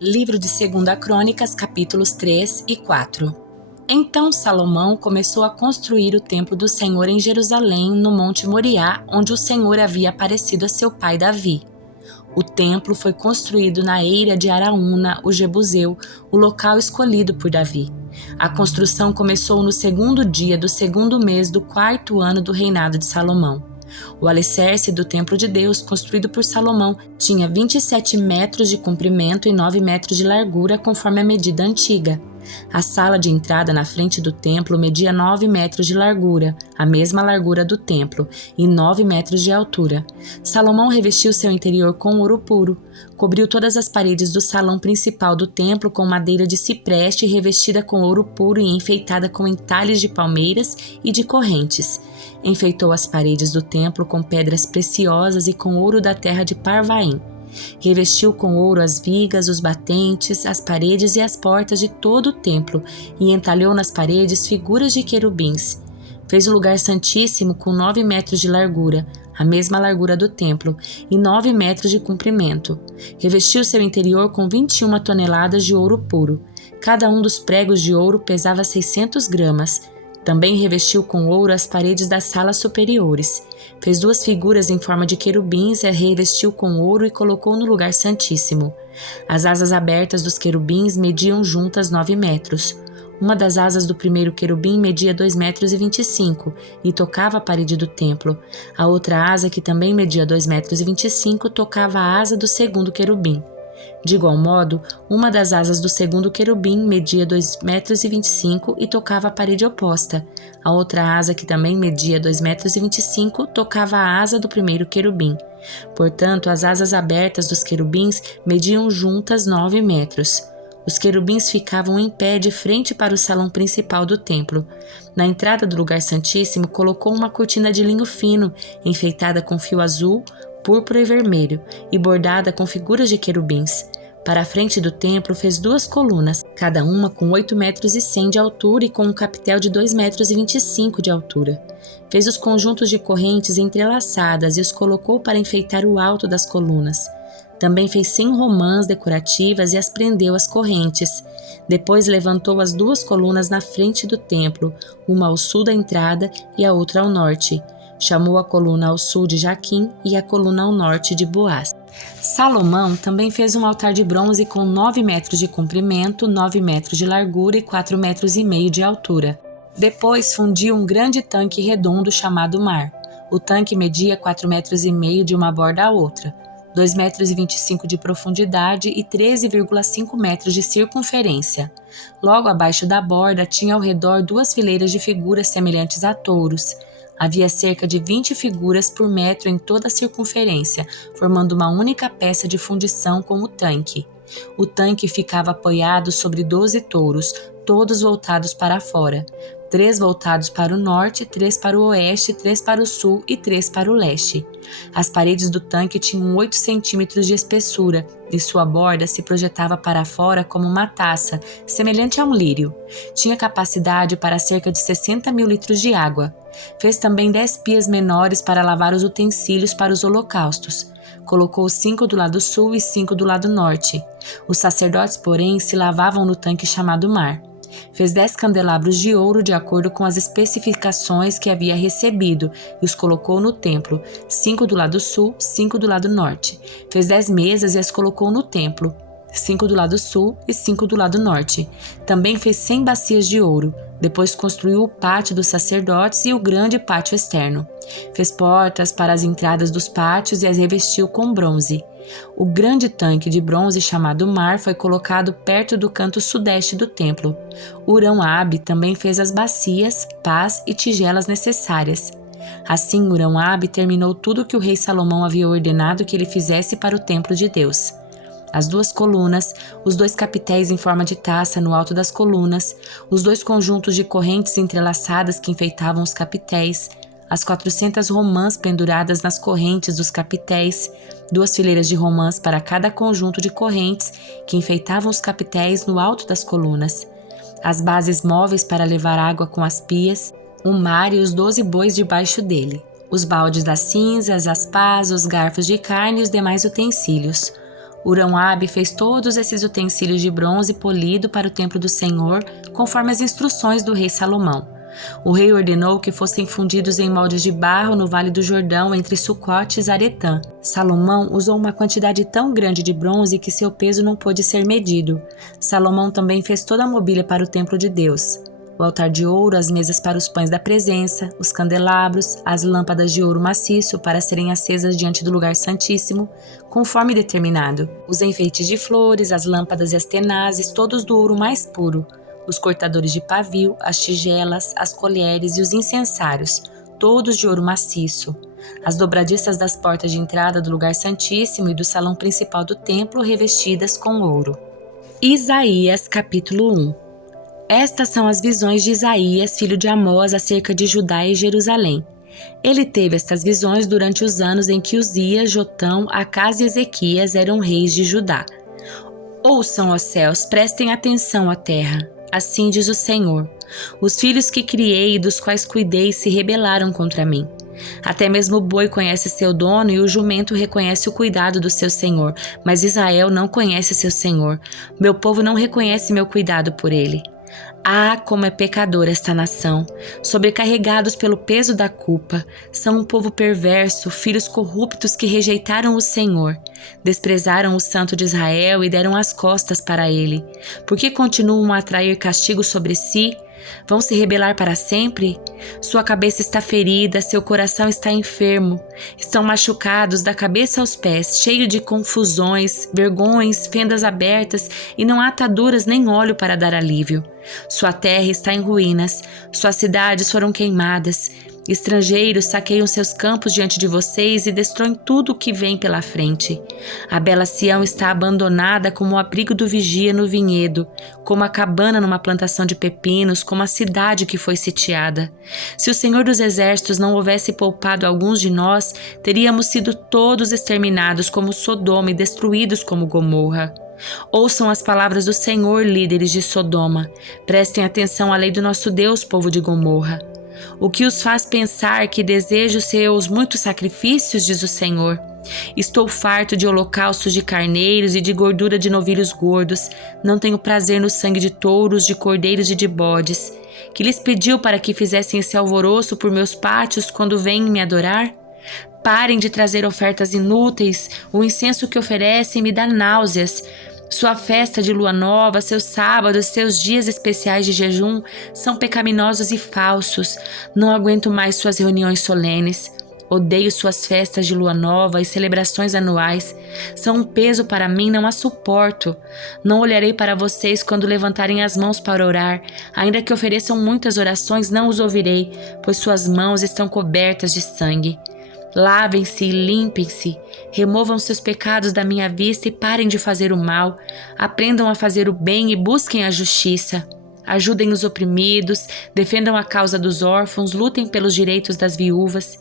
Livro de 2 Crônicas, capítulos 3 e 4. Então Salomão começou a construir o templo do Senhor em Jerusalém, no Monte Moriá, onde o Senhor havia aparecido a seu pai Davi. O templo foi construído na eira de Araúna, o Jebuseu, o local escolhido por Davi. A construção começou no 2º dia do 2º mês do 4º ano do reinado de Salomão. O alicerce do templo de Deus, construído por Salomão, tinha 27 metros de comprimento e 9 metros de largura, conforme a medida antiga. A sala de entrada na frente do templo media 9 metros de largura, a mesma largura do templo, e 9 metros de altura. Salomão revestiu seu interior com ouro puro, cobriu todas as paredes do salão principal do templo com madeira de cipreste revestida com ouro puro e enfeitada com entalhes de palmeiras e de correntes. Enfeitou as paredes do templo com pedras preciosas e com ouro da terra de Parvaim. Revestiu com ouro as vigas, os batentes, as paredes e as portas de todo o templo e entalhou nas paredes figuras de querubins. Fez o lugar santíssimo com 9 metros de largura, a mesma largura do templo, e 9 metros de comprimento. Revestiu seu interior com 21 toneladas de ouro puro. Cada um dos pregos de ouro pesava 600 gramas. Também revestiu com ouro as paredes das salas superiores. Fez 2 figuras em forma de querubins e revestiu com ouro e colocou no lugar santíssimo. As asas abertas dos querubins mediam juntas 9 metros. Uma das asas do primeiro querubim media 2,25 metros e tocava a parede do templo. A outra asa, que também media 2,25 metros, tocava a asa do segundo querubim. De igual modo, uma das asas do segundo querubim media 2,25 metros e tocava a parede oposta. A outra asa, que também media 2,25 metros, tocava a asa do primeiro querubim. Portanto, as asas abertas dos querubins mediam juntas 9 metros. Os querubins ficavam em pé de frente para o salão principal do templo. Na entrada do lugar santíssimo, colocou uma cortina de linho fino, enfeitada com fio azul, púrpura e vermelho, e bordada com figuras de querubins. Para a frente do templo fez 2 colunas, cada uma com 8,1 metros de altura e com um capitel de 2,25 metros de altura. Fez os conjuntos de correntes entrelaçadas e os colocou para enfeitar o alto das colunas. Também fez 100 romãs decorativas e as prendeu às correntes. Depois levantou as 2 colunas na frente do templo, uma ao sul da entrada e a outra ao norte. Chamou a coluna ao sul de Jaquim e a coluna ao norte de Boaz. Salomão também fez um altar de bronze com 9 metros de comprimento, 9 metros de largura e 4,5 metros de altura. Depois fundiu um grande tanque redondo chamado Mar. O tanque media 4,5 metros de uma borda à outra, 2,25 metros de profundidade e 13,5 metros de circunferência. Logo abaixo da borda tinha ao redor 2 fileiras de figuras semelhantes a touros. Havia cerca de 20 figuras por metro em toda a circunferência, formando uma única peça de fundição com o tanque. O tanque ficava apoiado sobre 12 touros, todos voltados para fora. 3 voltados para o norte, 3 para o oeste, 3 para o sul e 3 para o leste. As paredes do tanque tinham 8 centímetros de espessura e sua borda se projetava para fora como uma taça, semelhante a um lírio. Tinha capacidade para cerca de 60.000 litros de água. Fez também 10 pias menores para lavar os utensílios para os holocaustos. Colocou 5 do lado sul e 5 do lado norte. Os sacerdotes, porém, se lavavam no tanque chamado Mar. Fez 10 candelabros de ouro de acordo com as especificações que havia recebido e os colocou no templo, 5 do lado sul, 5 do lado norte. Fez 10 mesas e as colocou no templo, 5 do lado sul e 5 do lado norte. Também fez 100 bacias de ouro. Depois construiu o pátio dos sacerdotes e o grande pátio externo. Fez portas para as entradas dos pátios e as revestiu com bronze. O grande tanque de bronze chamado Mar foi colocado perto do canto sudeste do templo. Hurão-Abi também fez as bacias, pás e tigelas necessárias. Assim, Hurão-Abi terminou tudo o que o rei Salomão havia ordenado que ele fizesse para o templo de Deus. As 2 colunas, os 2 capitéis em forma de taça no alto das colunas, os 2 conjuntos de correntes entrelaçadas que enfeitavam os capitéis, as 400 romãs penduradas nas correntes dos capitéis, 2 fileiras de romãs para cada conjunto de correntes que enfeitavam os capitéis no alto das colunas, as bases móveis para levar água com as pias, o mar e os 12 bois debaixo dele, os baldes das cinzas, as pás, os garfos de carne e os demais utensílios. Hurão-Abe fez todos esses utensílios de bronze polido para o templo do Senhor, conforme as instruções do rei Salomão. O rei ordenou que fossem fundidos em moldes de barro no Vale do Jordão, entre Sucote e Zaretã. Salomão usou uma quantidade tão grande de bronze que seu peso não pôde ser medido. Salomão também fez toda a mobília para o templo de Deus: o altar de ouro, as mesas para os pães da presença, os candelabros, as lâmpadas de ouro maciço para serem acesas diante do lugar santíssimo, conforme determinado, os enfeites de flores, as lâmpadas e as tenazes, todos do ouro mais puro, os cortadores de pavio, as tigelas, as colheres e os incensários, todos de ouro maciço, as dobradiças das portas de entrada do lugar santíssimo e do salão principal do templo revestidas com ouro. Isaías capítulo 1. Estas são as visões de Isaías, filho de Amós, acerca de Judá e Jerusalém. Ele teve estas visões durante os anos em que Uzias, Jotão, Acás e Ezequias eram reis de Judá. Ouçam, ó céus, prestem atenção, ó terra. Assim diz o Senhor: os filhos que criei e dos quais cuidei se rebelaram contra mim. Até mesmo o boi conhece seu dono e o jumento reconhece o cuidado do seu senhor, mas Israel não conhece seu senhor. Meu povo não reconhece meu cuidado por ele. Ah, como é pecadora esta nação, sobrecarregados pelo peso da culpa. São um povo perverso, filhos corruptos que rejeitaram o Senhor. Desprezaram o Santo de Israel e deram as costas para ele. Por que continuam a atrair castigo sobre si? Vão se rebelar para sempre? Sua cabeça está ferida, seu coração está enfermo. Estão machucados da cabeça aos pés, cheios de confusões, vergões, fendas abertas, e não há ataduras nem óleo para dar alívio. Sua terra está em ruínas, suas cidades foram queimadas. Estrangeiros saqueiam seus campos diante de vocês e destroem tudo o que vem pela frente. A bela Sião está abandonada como o abrigo do vigia no vinhedo, como a cabana numa plantação de pepinos, como a cidade que foi sitiada. Se o Senhor dos Exércitos não houvesse poupado alguns de nós, teríamos sido todos exterminados como Sodoma e destruídos como Gomorra. Ouçam as palavras do Senhor, líderes de Sodoma. Prestem atenção à lei do nosso Deus, povo de Gomorra. O que os faz pensar que desejo seus muitos sacrifícios, diz o Senhor? Estou farto de holocaustos de carneiros e de gordura de novilhos gordos. Não tenho prazer no sangue de touros, de cordeiros e de bodes. Que lhes pediu para que fizessem esse alvoroço por meus pátios quando vêm me adorar? Parem de trazer ofertas inúteis. O incenso que oferecem me dá náuseas. Sua festa de lua nova, seus sábados, seus dias especiais de jejum são pecaminosos e falsos. Não aguento mais suas reuniões solenes. Odeio suas festas de lua nova e celebrações anuais. São um peso para mim, não as suporto. Não olharei para vocês quando levantarem as mãos para orar. Ainda que ofereçam muitas orações, não os ouvirei, pois suas mãos estão cobertas de sangue. Lavem-se e limpem-se, removam seus pecados da minha vista e parem de fazer o mal. Aprendam a fazer o bem e busquem a justiça. Ajudem os oprimidos, defendam a causa dos órfãos, lutem pelos direitos das viúvas.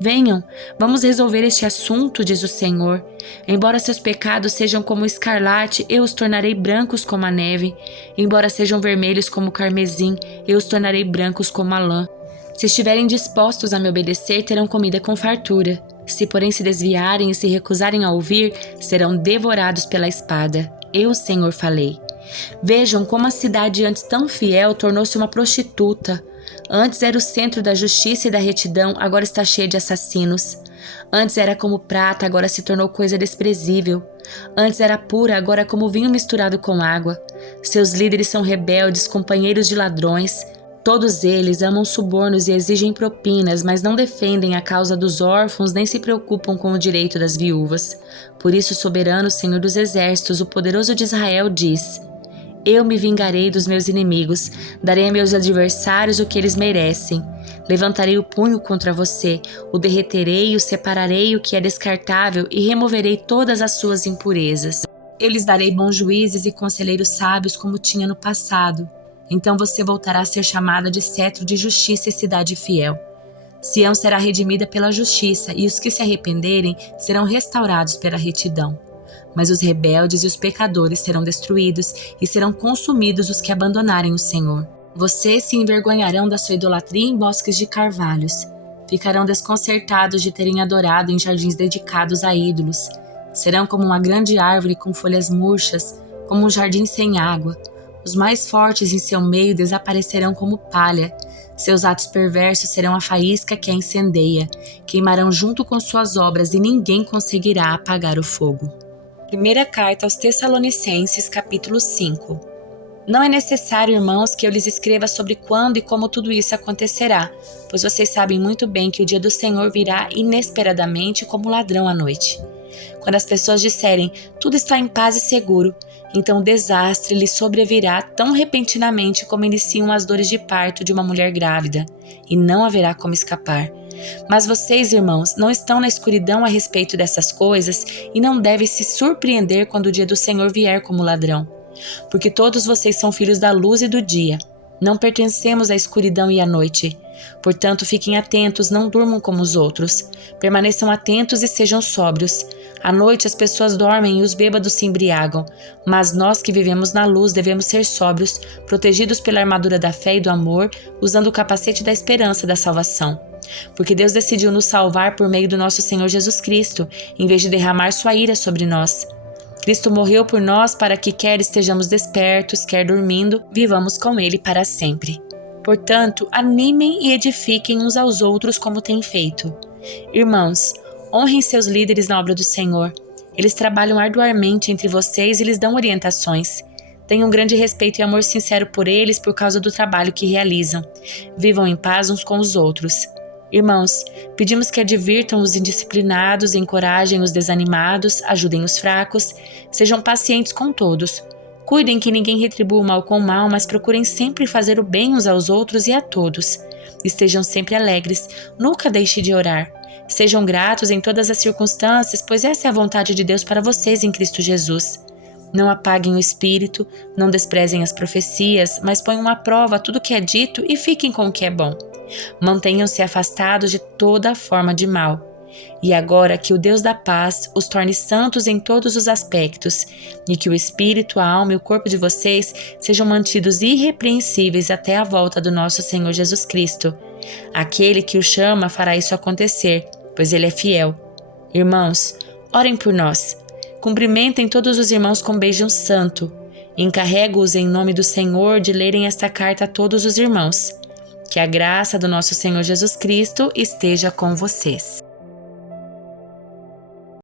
Venham, vamos resolver este assunto, diz o Senhor. Embora seus pecados sejam como o escarlate, eu os tornarei brancos como a neve. Embora sejam vermelhos como o carmesim, eu os tornarei brancos como a lã. Se estiverem dispostos a me obedecer, terão comida com fartura. Se, porém, se desviarem e se recusarem a ouvir, serão devorados pela espada. Eu, Senhor, falei. Vejam como a cidade antes tão fiel tornou-se uma prostituta. Antes era o centro da justiça e da retidão, agora está cheia de assassinos. Antes era como prata, agora se tornou coisa desprezível. Antes era pura, agora é como vinho misturado com água. Seus líderes são rebeldes, companheiros de ladrões. Todos eles amam subornos e exigem propinas, mas não defendem a causa dos órfãos nem se preocupam com o direito das viúvas. Por isso o soberano Senhor dos Exércitos, o poderoso de Israel, diz: Eu me vingarei dos meus inimigos, darei a meus adversários o que eles merecem. Levantarei o punho contra você, o derreterei, o separarei o que é descartável e removerei todas as suas impurezas. Eu lhes darei bons juízes e conselheiros sábios como tinha no passado. Então você voltará a ser chamada de cetro de justiça e cidade fiel. Sião será redimida pela justiça, e os que se arrependerem serão restaurados pela retidão. Mas os rebeldes e os pecadores serão destruídos, e serão consumidos os que abandonarem o Senhor. Vocês se envergonharão da sua idolatria em bosques de carvalhos. Ficarão desconcertados de terem adorado em jardins dedicados a ídolos. Serão como uma grande árvore com folhas murchas, como um jardim sem água. Os mais fortes em seu meio desaparecerão como palha. Seus atos perversos serão a faísca que a incendeia. Queimarão junto com suas obras e ninguém conseguirá apagar o fogo. Primeira carta aos Tessalonicenses, capítulo 5. Não é necessário, irmãos, que eu lhes escreva sobre quando e como tudo isso acontecerá, pois vocês sabem muito bem que o dia do Senhor virá inesperadamente como ladrão à noite. Quando as pessoas disserem, tudo está em paz e seguro, então o desastre lhes sobrevirá tão repentinamente como iniciam as dores de parto de uma mulher grávida, e não haverá como escapar. Mas vocês, irmãos, não estão na escuridão a respeito dessas coisas e não devem se surpreender quando o dia do Senhor vier como ladrão. Porque todos vocês são filhos da luz e do dia. Não pertencemos à escuridão e à noite. Portanto, fiquem atentos, não durmam como os outros. Permaneçam atentos e sejam sóbrios. À noite as pessoas dormem e os bêbados se embriagam. Mas nós que vivemos na luz devemos ser sóbrios, protegidos pela armadura da fé e do amor, usando o capacete da esperança da salvação. Porque Deus decidiu nos salvar por meio do nosso Senhor Jesus Cristo, em vez de derramar sua ira sobre nós. Cristo morreu por nós para que, quer estejamos despertos, quer dormindo, vivamos com Ele para sempre. Portanto, animem e edifiquem uns aos outros como têm feito. Irmãos, honrem seus líderes na obra do Senhor. Eles trabalham arduamente entre vocês e lhes dão orientações. Tenham grande respeito e amor sincero por eles por causa do trabalho que realizam. Vivam em paz uns com os outros. Irmãos, pedimos que advirtam os indisciplinados, encorajem os desanimados, ajudem os fracos, sejam pacientes com todos. Cuidem que ninguém retribua o mal com o mal, mas procurem sempre fazer o bem uns aos outros e a todos. Estejam sempre alegres, nunca deixem de orar. Sejam gratos em todas as circunstâncias, pois essa é a vontade de Deus para vocês em Cristo Jesus. Não apaguem o espírito, não desprezem as profecias, mas ponham à prova tudo o que é dito e fiquem com o que é bom. Mantenham-se afastados de toda forma de mal. E agora que o Deus da paz os torne santos em todos os aspectos, e que o espírito, a alma e o corpo de vocês sejam mantidos irrepreensíveis até a volta do nosso Senhor Jesus Cristo. Aquele que o chama fará isso acontecer, pois ele é fiel. Irmãos, orem por nós. Cumprimentem todos os irmãos com beijo santo. Encarrego-os em nome do Senhor de lerem esta carta a todos os irmãos. Que a graça do nosso Senhor Jesus Cristo esteja com vocês.